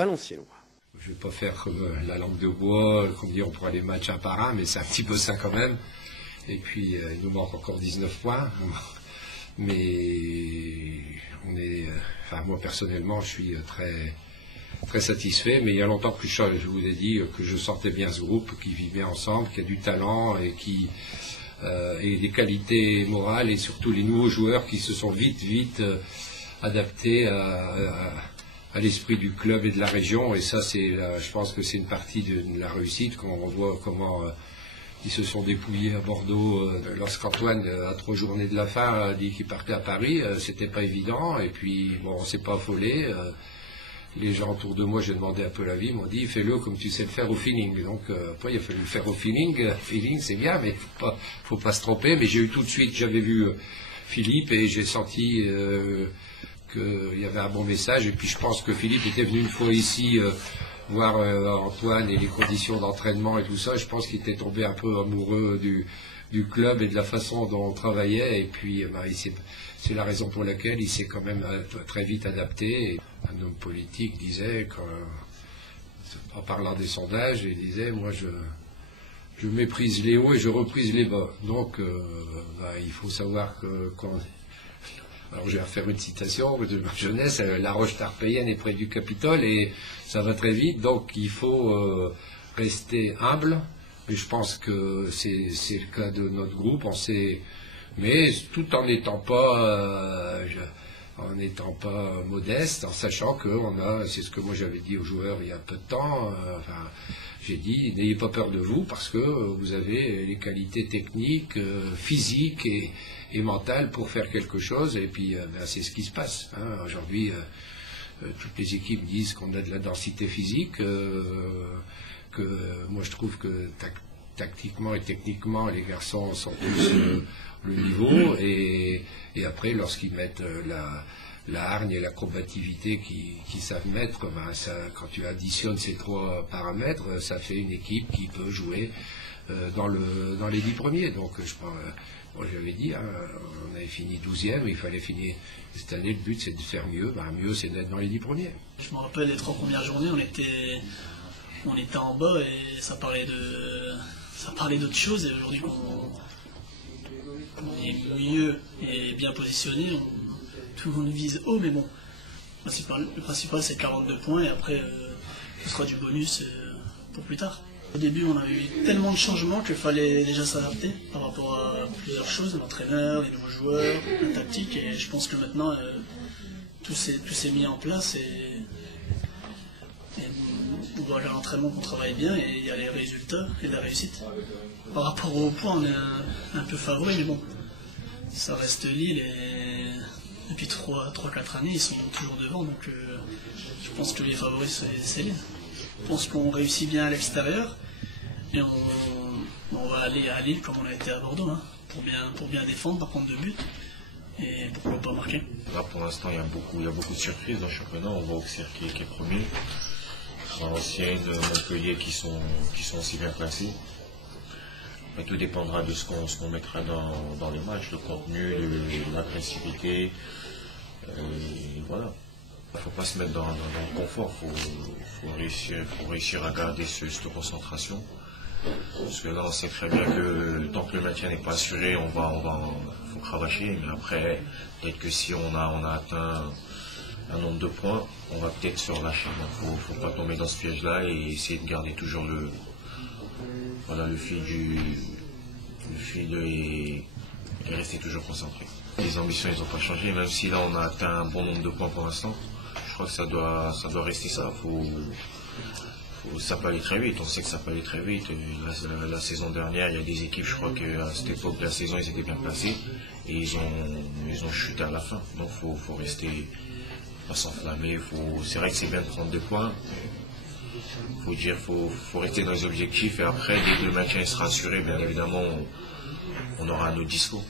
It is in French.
Valenciennois. Je ne vais pas faire la langue de bois, comme dire, on prend les matchs un par un, mais c'est un petit peu ça quand même. Et puis, il nous manque encore 19 points. Mais on est, enfin, moi personnellement, je suis très, très satisfait. Mais il y a longtemps que je vous ai dit que je sentais bien ce groupe, qui vit bien ensemble, qui a du talent et qui et des qualités morales, et surtout les nouveaux joueurs qui se sont vite adaptés à l'esprit du club et de la région. Et ça, je pense que c'est une partie de la réussite, quand on voit comment ils se sont dépouillés à Bordeaux lorsqu'Antoine, à 3 journées de la fin, a dit qu'il partait à Paris. C'était pas évident, et puis bon, on s'est pas affolé. Les gens autour de moi, j'ai demandé un peu l'avis, m'ont dit fais-le comme tu sais le faire au feeling. Donc après, il a fallu le faire au feeling. Feeling, c'est bien, mais faut pas se tromper. Mais j'ai eu tout de suite, j'avais vu Philippe, et j'ai senti qu'il y avait un bon message. Et puis je pense que Philippe était venu une fois ici voir Antoine et les conditions d'entraînement et tout ça. Je pense qu'il était tombé un peu amoureux du club et de la façon dont on travaillait. Et puis c'est la raison pour laquelle il s'est quand même très vite adapté. Et un homme politique disait, en parlant des sondages, il disait moi je méprise les hauts et je reprise les bas. Donc il faut savoir alors je vais faire une citation de ma jeunesse, la roche tarpéienne est près du Capitole et ça va très vite, donc il faut rester humble. Et je pense que c'est le cas de notre groupe, mais tout en n'étant pas modeste, en sachant que c'est ce que moi j'avais dit aux joueurs il y a un peu de temps, j'ai dit n'ayez pas peur de vous, parce que vous avez les qualités techniques, physiques et mentales pour faire quelque chose. Et puis c'est ce qui se passe. Aujourd'hui, toutes les équipes disent qu'on a de la densité physique, que moi je trouve que tactiquement et techniquement les garçons sont tous le niveau, et après lorsqu'ils mettent la hargne et la combativité qu'ils savent mettre, quand tu additionnes ces 3 paramètres, ça fait une équipe qui peut jouer dans les 10 premiers. Donc moi j'avais dit, on avait fini 12e, il fallait finir cette année, le but c'est de faire mieux. Mieux c'est d'être dans les 10 premiers. Je me rappelle les 3 premières journées, on était en bas et ça parlait d'autre chose, et aujourd'hui on est mieux et bien positionné, tout le monde vise haut, mais bon, le principal c'est 42 points, et après ce sera du bonus pour plus tard. Au début, on a eu tellement de changements qu'il fallait déjà s'adapter par rapport à plusieurs choses, l'entraîneur, les nouveaux joueurs, la tactique, et je pense que maintenant tout s'est mis en place, et on voit à l'entraînement qu'on travaille bien, et il y a les résultats et la réussite. Par rapport aux points, on est un peu favori, mais bon, ça reste Lille, et depuis 3-4 années, ils sont toujours devant, donc je pense que les favoris, c'est Lille. Je pense qu'on réussit bien à l'extérieur, et on va aller à Lille comme on a été à Bordeaux, pour bien défendre, pas prendre de but, et pourquoi pas marquer. Là pour l'instant il y a beaucoup de surprises dans le championnat. On voit Auxerre qui est premier, Valenciennes, Montpellier qui sont aussi bien placés. Mais tout dépendra de ce qu'on mettra dans les matchs, le contenu, l'agressivité, voilà. Il ne faut pas se mettre dans le confort, il faut réussir à garder cette concentration. Parce que là, on sait très bien que tant que le maintien n'est pas assuré, faut cravacher. Mais après, peut-être que si on a atteint un nombre de points, on va peut-être se relâcher. Il ne faut pas tomber dans ce piège-là et essayer de garder toujours le fil et rester toujours concentré. Les ambitions, elles n'ont pas changé, même si là, on a atteint un bon nombre de points pour l'instant. Je crois que ça doit rester ça. Ça peut aller très vite, on sait que ça peut aller très vite. La saison dernière, il y a des équipes, je crois qu'à cette époque de la saison, ils étaient bien placés et ils ont chuté à la fin. Donc il faut rester, pas s'enflammer. C'est vrai que c'est bien de prendre 2 points. Faut rester dans les objectifs, et après, dès que le maintien sera assuré, bien évidemment, on aura un autre discours.